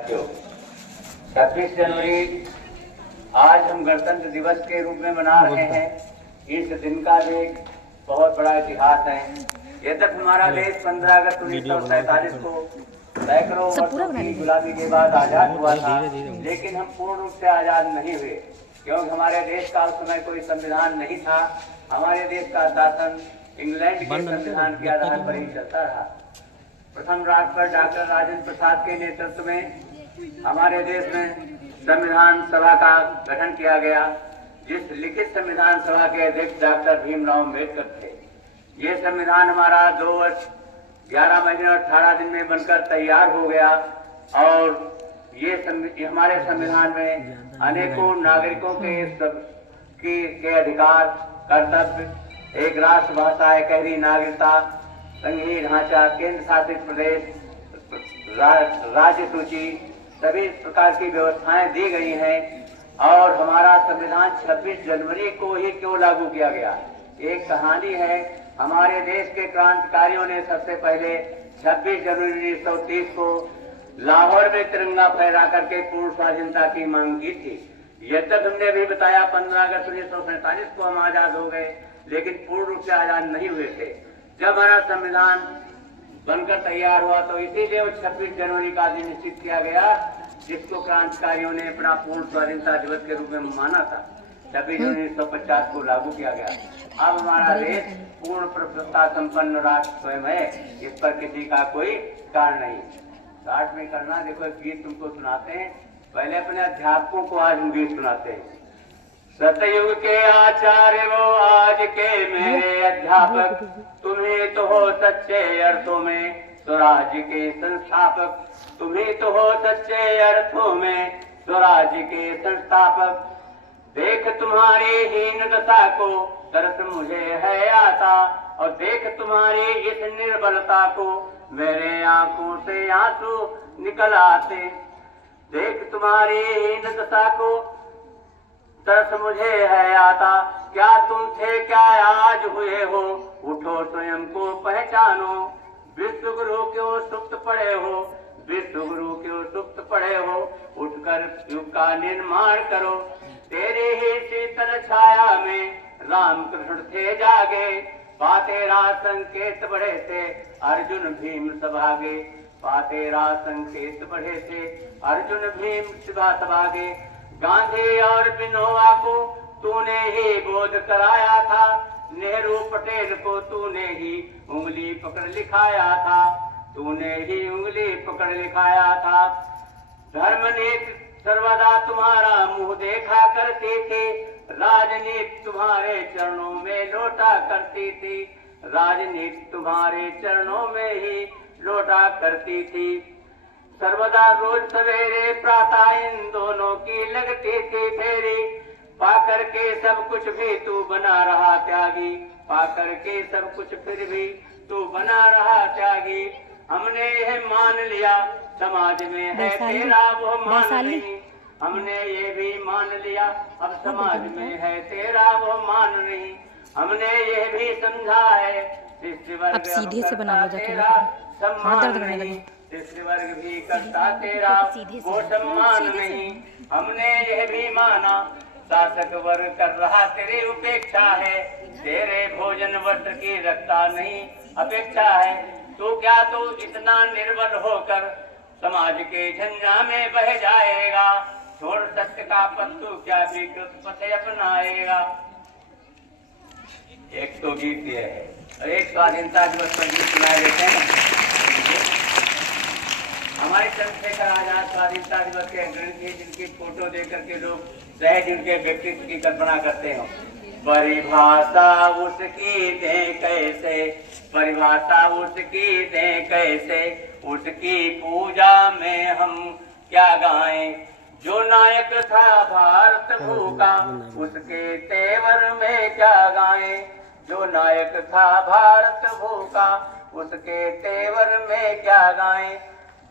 26 जनवरी आज हम गणतंत्र दिवस के रूप में मना रहे हैं। इस दिन का एक बहुत बड़ा इतिहास है। ये तक हमारा देश 15 अगस्त 1947 को सैकड़ों वर्षों की गुलामी के बाद आजाद हुआ था, लेकिन हम पूर्ण रूप से आजाद नहीं हुए, क्योंकि हमारे देश का उस समय कोई संविधान नहीं था। हमारे देश का शासन इंग्लैंड के संविधान के आधार पर ही चलता रहा। प्रथम राष्ट्रपति डॉक्टर राजेंद्र प्रसाद के नेतृत्व में हमारे देश में संविधान सभा का गठन किया गया, जिस लिखित संविधान सभा के अध्यक्ष डॉक्टर भीमराव अम्बेडकर थे। ये संविधान हमारा 2 वर्ष 11 महीने और 18 दिन में बनकर तैयार हो गया और ये हमारे संविधान में अनेकों नागरिकों के अधिकार, कर्तव्य, एक राष्ट्रभाषा, एकहरी नागरिकता, संघीय ढांचा, केंद्र शासित प्रदेश, राज्य सूची, सभी प्रकार की व्यवस्थाएं दी गई हैं। और हमारा संविधान 26 जनवरी को ही क्यों लागू किया गया? एक कहानी है। हमारे देश के क्रांतिकारियों ने सबसे पहले 26 जनवरी 1930 को लाहौर में तिरंगा फहरा करके पूर्ण स्वाधीनता की मांग की थी। यह तक हमने भी बताया 15 अगस्त 1947 को हम आजाद हो गए, लेकिन पूर्ण रूप से आजाद नहीं हुए थे। जब हमारा संविधान बनकर तैयार हुआ तो इसीलिए 26 जनवरी का दिन निश्चित किया गया, जिसको क्रांतिकारियों ने अपना पूर्ण स्वाधीनता दिवस के रूप में माना था। 26 जनवरी 1950 को लागू किया गया। अब हमारा देश पूर्ण प्रभुत्ता संपन्न राष्ट्र स्वयं है, इस पर किसी का कोई कारण नहीं। पाठ में करना, देखो एक गीत तुमको सुनाते हैं। पहले अपने अध्यापकों को आज हम गीत सुनाते हैं। सतयुग के आचार्य वो आज के मेरे अध्यापक, तुम्हें तो हो सच्चे अर्थों में स्वराज्य के संस्थापक। तुम्हें तो हो सच्चे अर्थों में स्वराज्य के संस्थापक। देख तुम्हारी हीन दशा को तरस मुझे है आता, और देख तुम्हारी इस निर्बलता को मेरे आंखों से आंसू निकल आते। देख तुम्हारी हीन दशा को तरस मुझे है आता। क्या तुम थे, क्या आज हुए हो, उठो स्वयं को पहचानो। विश्व गुरु क्यों सुप्त पड़े हो, विश्व गुरु क्यों सुप्त पड़े हो, उठकर युग का निर्माण करो। तेरे ही शीतल छाया में रामकृष्ण थे जागे, पातेरा संकेत बढ़े थे अर्जुन भीम सभागे। पातेरा संकेत बढ़े थे अर्जुन भीम सभागे। गांधी और बिनोवा को तूने ही बोध कराया था, नेहरू पटेल को तूने ही उंगली पकड़ लिखाया था, तूने ही उंगली पकड़ लिखाया था। धर्मनीति सर्वदा तुम्हारा मुंह देखा करती थी, राजनीति तुम्हारे चरणों में लौटा करती थी, राजनीति तुम्हारे चरणों में ही लौटा करती थी। सर्वदा रोज सवेरे प्रातः इन दोनों की लगती थी फेरी, पाकर के सब कुछ भी तू बना रहा त्यागी, पाकर के सब कुछ फिर भी तू बना रहा त्यागी। हमने यह मान लिया समाज में है तेरा वो मान नहीं, हमने ये भी मान लिया अब समाज में है तेरा वो मान नहीं। हमने ये भी समझा है शिष्य वर्ग सीधे से बना लो तेरा सम्मान नहीं, शिष्य वर्ग भी करता तेरा वो सम्मान नहीं। हमने यह भी माना शासक वर्ग कर रहा तेरी उपेक्षा है, तेरे भोजन वस्त्र की रखता नहीं अपेक्षा है। तो क्या तो इतना निर्बल होकर समाज के झंझा में बह जाएगा, छोड़ सत्य का पत्तू क्या विकृत पथ अपनाएगा। एक तो गीत ये है और एक स्वाधीनता दिवस पर गीत सुनाए देते हैं। हमारे चंद्रशेखर आजाद स्वाधीनता दिवस के अग्रणी थे, जिनकी फोटो देख करके लोग सहज उनके व्यक्तित्व की कल्पना करते हो। परिभाषा उसकी दे कैसे, परिभाषा उसकी दे कैसे, उसकी पूजा में हम क्या गाएं। जो नायक था भारत भूखा, उसके तेवर में क्या गाएं। जो नायक था भारत भूखा, उसके तेवर में क्या गाएं।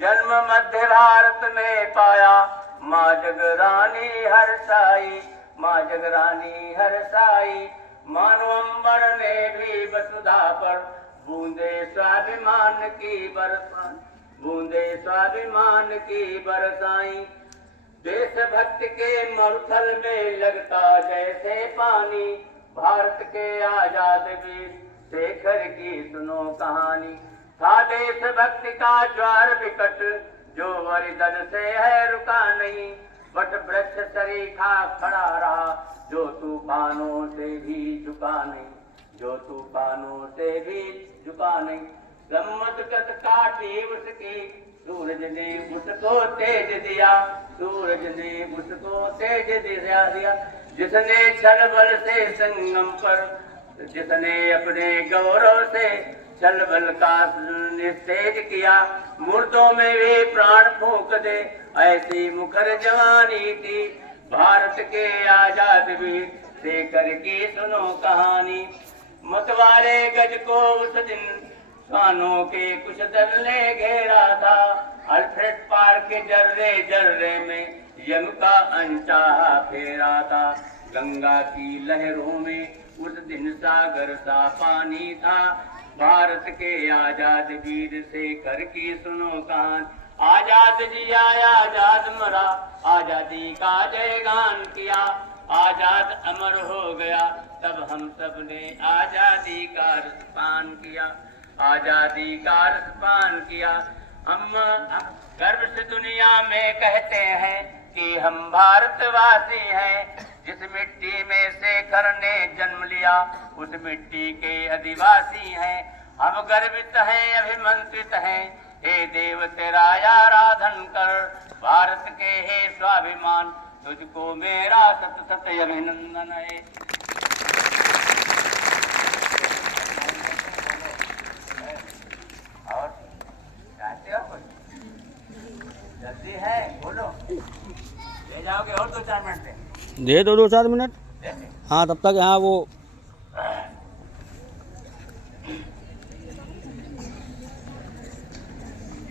जन्म मध्य भारत में पाया माँ जगरानी हरसाई, माँ जगरानी हरसाई। मानो अंबर ने भी वसुधा पर बूंदे स्वाभिमान की बरसात, बूंदे स्वाभिमान की बरसाई। देशभक्ति के मरुथल में लगता जैसे पानी, भारत के आजाद वीर शेखर की सुनो कहानी। था देशभक्ति का ज्वार विकट, जो वरिदन से है रुका नहीं। वट वृक्ष सरीखा खड़ा रहा, जो तूफानों से भी झुका नहीं, जो तूफानों से भी झुका नहीं। सम्मत कत काटी उसकी, सूरज ने उसको तेज दिया, सूरज ने उसको तेज दिया। जिसने छल बल से संगम पर, जिसने अपने गौरव से छल बल का निस्तेज किया। मुर्दों में भी प्राण फूंक दे, ऐसी मुखर जवानी थी भारत के आजाद वीर शेखर की सुनो कहानी। मतवाले गज को उस दिन स्वानों के कुछ दल ने घेरा था। अल्फ्रेड पार्क के जर्रे जर्रे में यम का अनचाहा फेरा था। गंगा की लहरों में उस दिन सागर सा पानी था। भारत के आजाद वीर शेखर की सुनो कहानी। आजाद जी आया आजाद मरा, आजादी का जयगान किया। आजाद अमर हो गया, तब हम सब ने आजादी का रसपान किया, आजादी का रसपान किया। हम गर्व से दुनिया में कहते हैं कि हम भारतवासी हैं। जिस मिट्टी में शेखर ने जन्म लिया, उस मिट्टी के अधिवासी हैं। हम गर्वित हैं, अभिमंत्रित हैं, हे देव तेरा आराधन कर। भारत के हे स्वाभिमान, तुझको मेरा सत सत अभिनंदन है। और चाहते हो कुछ? जल्दी है, बोलो। ले जाओगे और 2-4 मिनट में? दे दो 2-4 मिनट। हाँ, तब तक यहाँ वो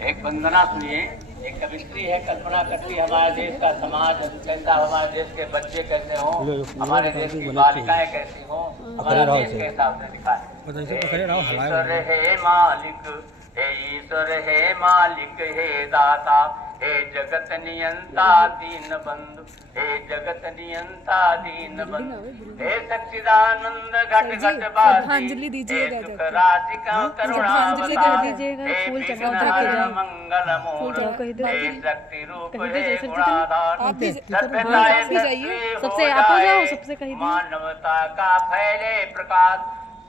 एक वंदना सुनिए। एक कवित्री है कल्पना करती, हमारे देश का समाज कैसा, हमारे देश के बच्चे कैसे हों, हमारे देश की बालिकाएं कैसी हों, हमारा देश कैसा उसने लिखा है। ईश्वर हे मालिक, हे ईश्वर हे मालिक, हे दाता, हे जगत नियंता दीन बंधु, हे जगत नियंता दीन बंधु, हे सच्चिदानंद घट घट बासी, हे सुख राशि का करुणावतार, हे विघ्नहर मंगल मूल, हे शक्ति रूप हे गुणाधार, सबसे आप हो जाओ, सबसे कहीं मानवता का फैले प्रकाश,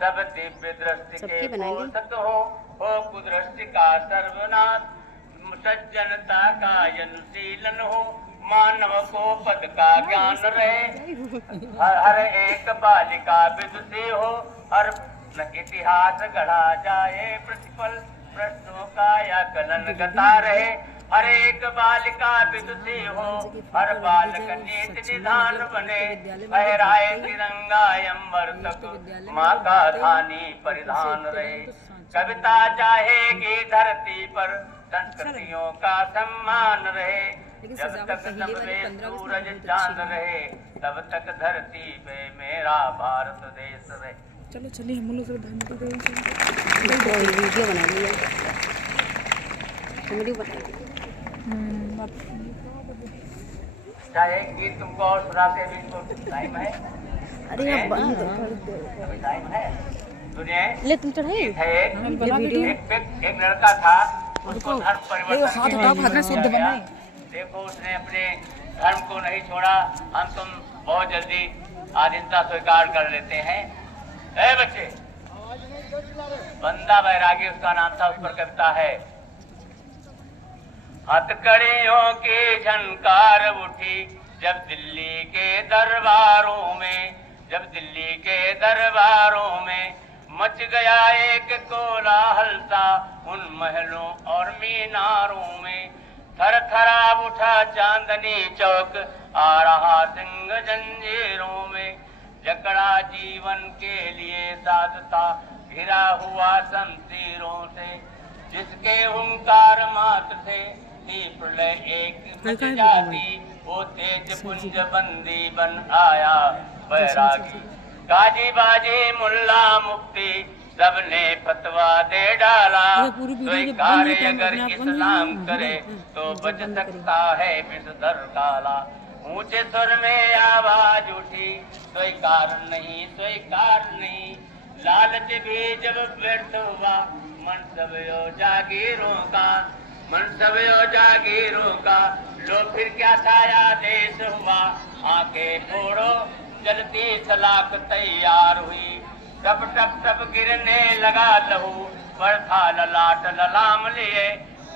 सब दिव्य दृष्टि के पोषक हो कुदृष्टि का सर्वनाश, सज्जनता का अनुशीलन हो, मानव को पद का ज्ञान रहे। हर एक बालिका विदुषी हो, हर इतिहास गढ़ा जाए, प्रतिपल प्रश्नों का या कलन गता रहे। हर एक बालिका विदुषी हो, हर बालक नीति निधान बने, फहराए तिरंगा अंबर तक, माँ का धानी परिधान रहे। कविता चाहेगी धरती पर, संस्कृतियों का सम्मान रहे। जब तक सब में सूरज चांद रहे, तब तक धरती पे मेरा भारत देश रहे। चलो चलिए हम लोग वीडियो बना लिया, वीडियो बना चाहे गीत तुमको और सुनाते भी तो टाइम है। अरे यार बंद अभी टाइम है। सुनिए, ले तुम चढ़ाई एक लड़का था, उसको धर्म परिवर्तन किया। देखो उसने अपने धर्म को नहीं छोड़ा। हम तुम बहुत जल्दी आधीनता स्वीकार कर लेते हैं। ए बच्चे, बंदा बैरागी उसका नाम था, उस पर कविता है। हथकड़ियों की झनकार उठी जब दिल्ली के दरबारों में, जब दिल्ली के दरबारों में मच गया एक कोलाहल सा उन महलों और मीनारों में। थर थरा उठा चांदनी चौक, आ रहा सिंह जंजीरों में। जकड़ा जीवन के लिए साधता, घिरा हुआ शमशीरों से, जिसके हुंकार मात्र से थी प्रलय एक मच जाती, वो तेज पुंज बंदी बन आया बैरागी। गाजी बाजी मुल्ला मुफ्ती सबने फतवा दे डाला ये पूरी वीडियो कोई जब बंद कार्य होता है, अगर अपने आप बंद इस्लाम नहीं करे होता। तो बच बंद सकता है विषधर काला। ऊंचे स्वर में आवाज उठी, स्वीकार नहीं, लालच भी जब व्यर्थ हुआ, मनसबयो जागीरों का, लो फिर क्या साया देश हुआ। आंखें फोड़ो जलती सलाख तैयार हुई, टप टप टप गिरने लगा लहू, पर था ललाट ललाम लिए,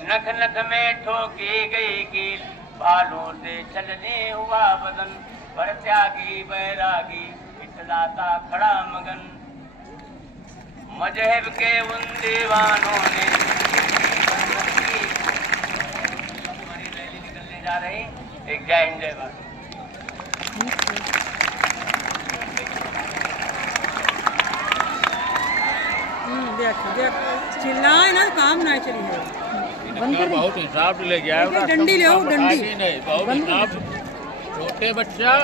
नख नख में ठोकी गई कील, बालों से चलने हुआ बदन, पर त्यागी बैरागी इतलाता खड़ा मगन। मजहब के उन दीवानों ने हमारी रैली निकलने जा रही, एक जय हिंद जय भारत। देख चिल्लाए ना काम ना चली है। बहुत हिसाब से ले गया डंडी ले आओ, डंडी। नहीं बहुत हिसाब, छोटे बच्चा